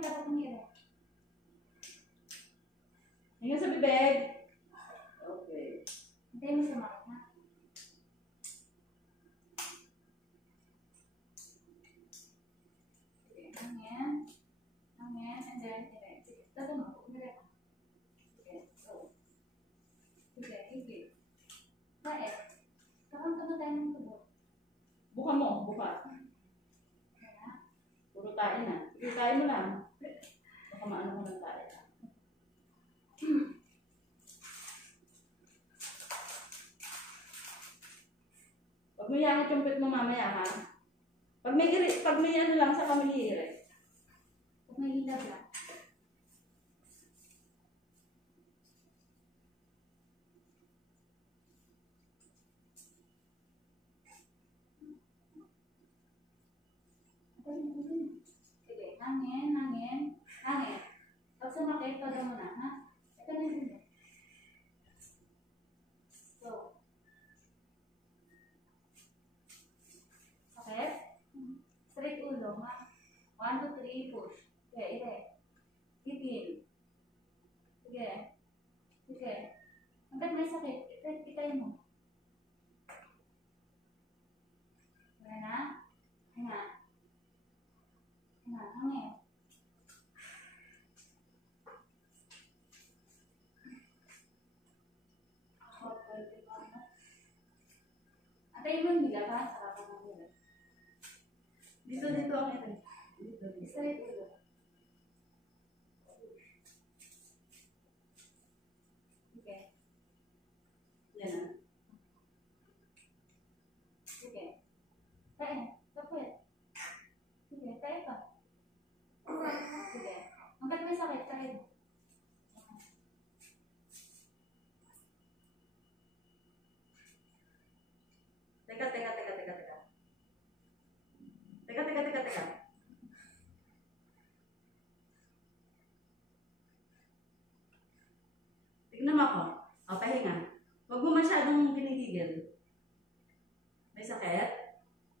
dapat tumira. Hinga sa bibig. Okay. Hindi mo sumakit na. Sige, hangin. Hangin, and then, sige, tato mo, kumira ka. Sige, so. Sige, higit. Bait. Kakang tayo ng tubo. Buka mo, buka. Kaya, Puro tayo na. Sige, tayo mo lang. Baka maano mo ng tayo. Pag may yakit yung pit mo mamaya ha. Pag may ano lang sa kamiliire. kung may hilab lang. Sige, hangin, hangin, hangin. Pag sumakit, pada mo na, ha? Ito na yun. So. Sakit? Straight ulo, ha? 1, 2, 3, push. Sige, ire. Titil. Sige. Sige. Hanggang may sakit, itay mo. Wala na? Hinga. Hinga, hangin. Atay mo nila pa, sarap ng nila. Dito ang ito. Dito. Straight ulo. Sige. Yan na. Sige. Kaya. Kapit. Sige, kaya pa. Sige. Hanggat may sakit, kaya mo. Teka. Tignan mo ako. O, pahinga. Huwag mo masyadong pinigigil. May sakit?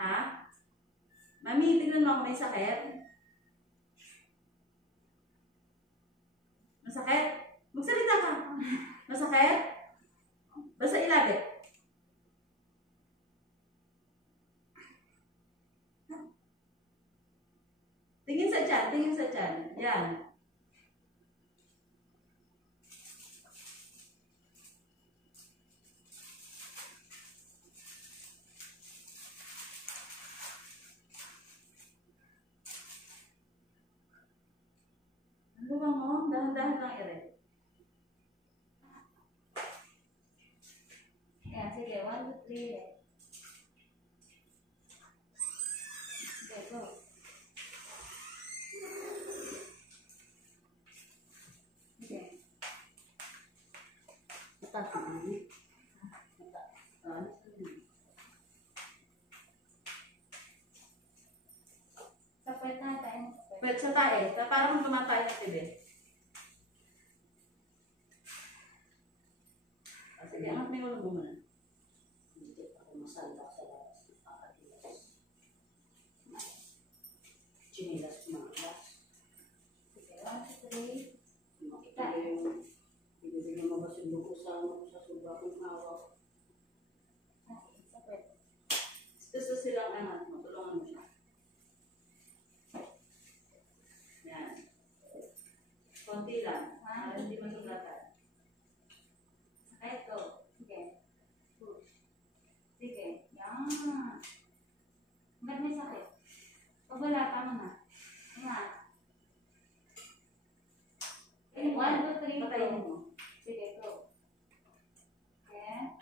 Ha? Mami, tignan mo ako. May sakit? Masakit? Magsalita ka. Masakit? Basta ilagit. Tingin sa tiyan. Yan. Ano ba mo? Dahan-dahan lang ire. Ayan, sige. 1, 2, 3. Sige, go. Sige. Mataas na kami. Sa puwet na tayo. Pwede sa tae. Parang tumatay na tibi. Sige, angat may ulo mo muna. Hindi ako masaldak sa labas. Nakakatilas. Chinilas, tumakilas. Sige, 1, 2, 3. Makita yung ibibigay mo ba sundo ko sa sobra kong hawak. Sa puwet. Gusto silang angat mo. Tulungan mo siya. Yan. Konti lang. Para hindi masugatan. Sakit, go. Sige. Push. Sige. Yan. Hanggang may sakit. Pag wala, tama na. Ayan. 1, 2, 3, Patayin go. mo. Sige, go. Okay.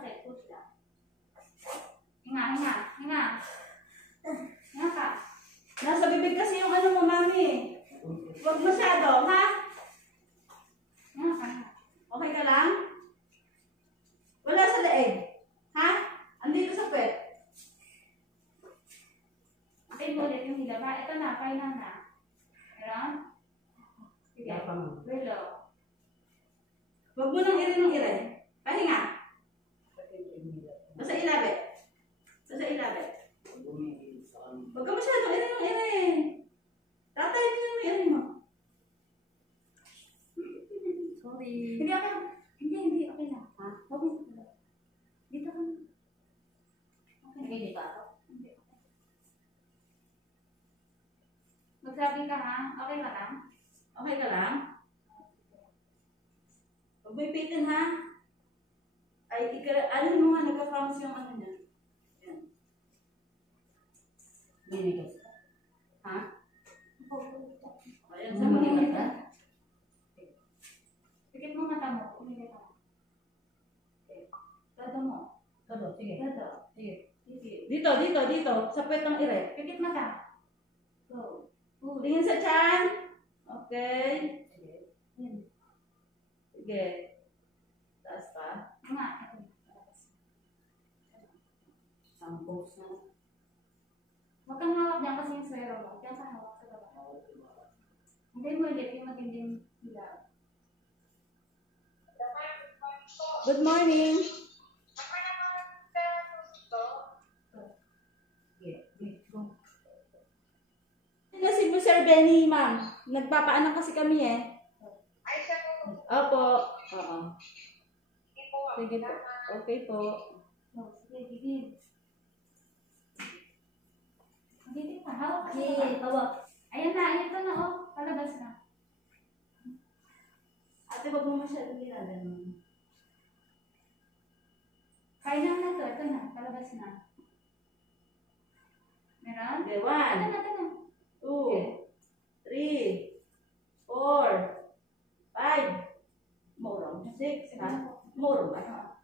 sakit, push lang. Hinga, hinga, hinga. Hinga ka. Nasa bibig kasi yung ano mo, mami. Huwag masyado, ha? Hinga ka. Okay ka lang? Wala sa leeg. Ha? Andito sa pet. Okay mo ulit yung hilaw, ha? Ito na, final na. Meron? Sige. Below. Huwag mo nang ire ng ire. Pahinga. Basta ilabi. Basta ilabi. Huwag ka masyadong ire ng ire. Tatay mo yung ire mo. Sorry. Hindi, okay. Hindi, okay lang. Ha? Huwag mo. Dito ka na. Okay. Okay, dito ako. Hindi, okay. Magsabi ka, ha? Okay ka lang? Okay ka lang? Huwag mo ipitin, ha? Ay, alin mo nga, nagka-promise yung ano niya. Yan. Binigay. Ha? Ayan, sa mga ka. Pikit mo mata mo. Umili ka. Okay. Dado mo. Todo, sige. Dado. Sige. Sige. Dito. Sa puwet ng ire. Pikit mata. Go. Tingin sa tiyan. Okay. Yan. Sige. Taas pa. Nga. Isang pose na. Huwag kang hawak niyan kasi yung swero mo. Diyan ka hawak sa baba. Hindi mo ulit yung magandang hilaw. Good morning. Kasi po Sir Benny, ma'am. Nagpapaanak kasi kami eh. Ay, siya po. Opo. Oo. Sige po. Sige po. Okay po. No, sige, gigil. Gigil ka. Hawak ka sa Okay, baba. hawak. Ayan na, ito na oh. Palabas na. Ate, wag mo masyadong ginaganon. Kaya na to. Ito na. Palabas na. Meron? Okay, Ito 1, na, ito na. 2, 3, 4, 5, more 6, ha? More ba?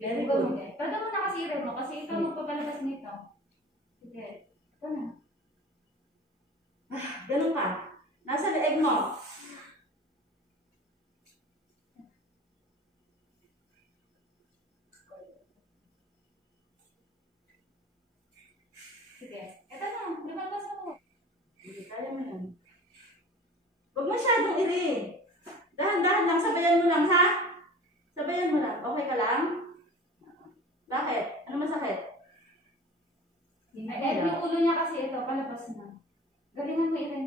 Very good. Todo mo na kasi ire mo kasi ikaw magpapalabas nito. Sige. Ito na. Ganun ka. Nasa leeg mo. Sige. Ito na. Lumalabas mo. Hindi, kaya mo yan. Huwag masyadong iri. Dahan-dahan lang. Sabayan mo lang, ha? Sabayan mo lang. Okay ka lang? Bakit? Ano masakit? Ay, yung ulo niya kasi ito. Palabas na. Galingan mo ito.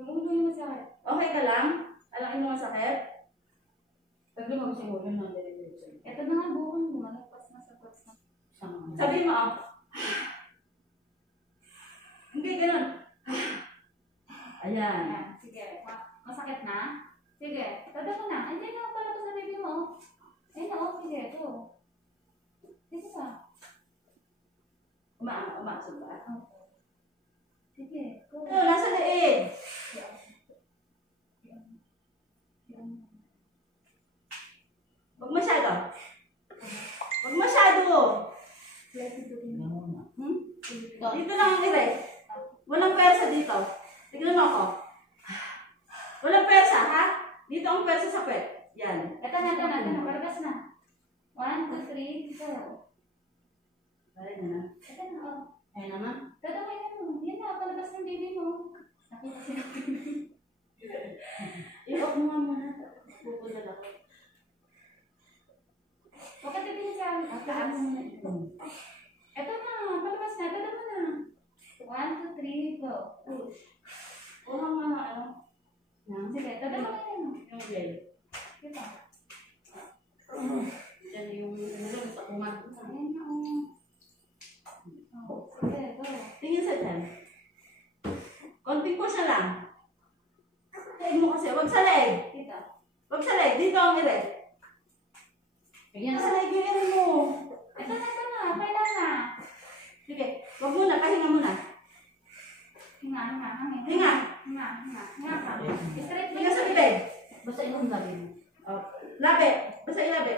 Yung ulo niya masakit. Okay ka lang? Alakin mo masakit? Pag lumabas yung ulo ng dire-diretso. Ito na nga buong lumalagpas na sa pats na. Sabihin mo, hindi, ganun. Ayan. Ayan. Sige. Masakit na? Sige. Tada mo na. Andiyan na palabas sa baby mo. Ayun na. Oh, sige. Ito. Dito ka. Umaasog ba? Okay. Sige. Go. Ito, nasa leeg. Huwag masyado. Huwag masyado. Dito lang ang ire. Walang persa dito. Tignan mo ako. Walang persa, ha? Dito ang persa sa pet. Yan. Ito na. Palabas na. 1, 2, 3, 4. Ay, na. Ito na. Oh. Ay, naman. Tada mo yan. Yan na. Palabas ng baby mo. Nakita siya. I-off mo nga muna. Pupunta ako. Huwag ka titigil sa taas. Ito na. Palabas na. Tada mo na. 1, 2, 3, go. Push. Kuha nga na, ano? Sige. Tada mo yan. Yung gel. Dito. Yan yung ano sa kumat. Ayan na. Oh. Sige. Go. Tingin sa dyan. Konting push na lang. Leeg mo kasi. Huwag sa leeg. Dito. Huwag sa leeg. Dito ang ire. Sa leeg yung ire mo. Ito na. Kailan na. Sige. Huwag muna. Pahinga muna. Hinga. Hinga. Hinga ka. Straight Hinga sa bibig. Basta yung labi mo. Oh, labi. Basta ilabi.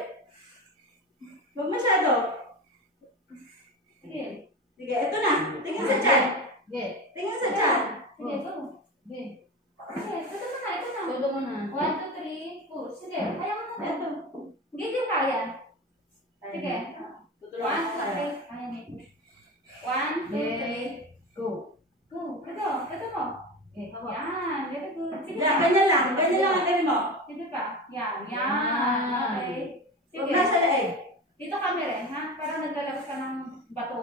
Sige. Tutulungan 1, ko 2, tayo. 3. Ayan, may push. 1, 2, 3. Go. Go. Ito mo. Okay, hawak. Yan. Very good. Sige Yan, pa. ganyan lang. Ganyan lang ang gawin mo. Sige pa. Yan. Yan. Okay. Huwag Sige. nasa leeg. Dito kami rin, ha? Para naglalabas ka ng bato.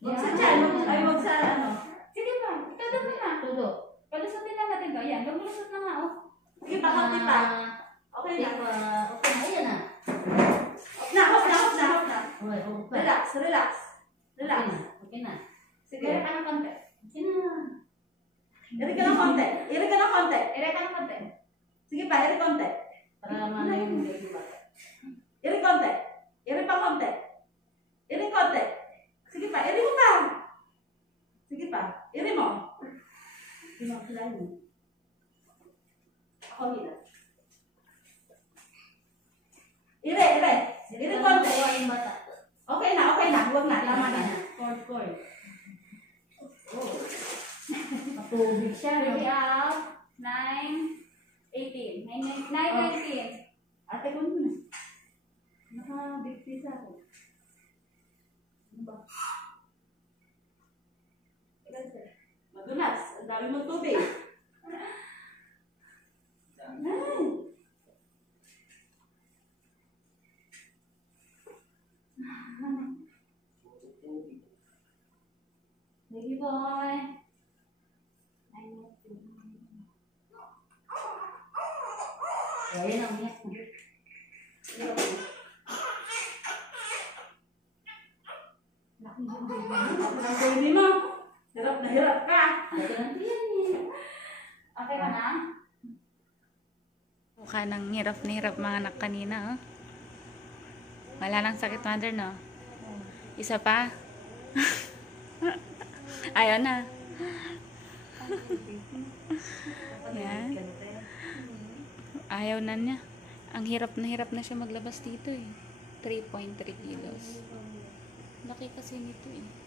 Huwag sa tiyan. Ay, huwag sa ano. Sige pa. Ikaw doon na. Tulo. Palusutin lang natin to. Yan. Lumulusot na nga, oh. Sige pa, konti pa. Okay na. Okay na. Ayan na. Hop na, hop na, hop na, hop na. Okay, okay. Relax, relax. Okay Relax. na. Okay na. Sige. Ire ka ng konti. Okay na. Iri ka ng konti. Iri ka ng konti. Ire ka ng konti. Sige pa, iri konti. Para mana yung baby bata. Iri konti. Iri pa konti. Iri konti. Sige pa, iri mo pa. Sige pa, iri mo. Pinagsilahin mo. Ako hila. Iri, iri. Iri konti. Yung bata. Okay na, okay na. Huwag na, tama na. Cord, cord. Oh. Matubig siya. Ready out. 9, 18. 9, 19. Ate ko muna. Naka-bigtis ako. Ano ba? Madulas. Ang dami mong tubig. Ay. Baby boy. Ayan ang umiyak mo. Ang baby mo. Hirap na hirap ka. Ayan yan. Okay ka na? Mukha ng hirap na hirap mga anak kanina, oh. Wala nang sakit, mother, no? Isa pa? Ayaw na. Yan. Ayaw na niya. Ang hirap na siya maglabas dito, eh. 3.3 kilos. Laki kasi nito, eh.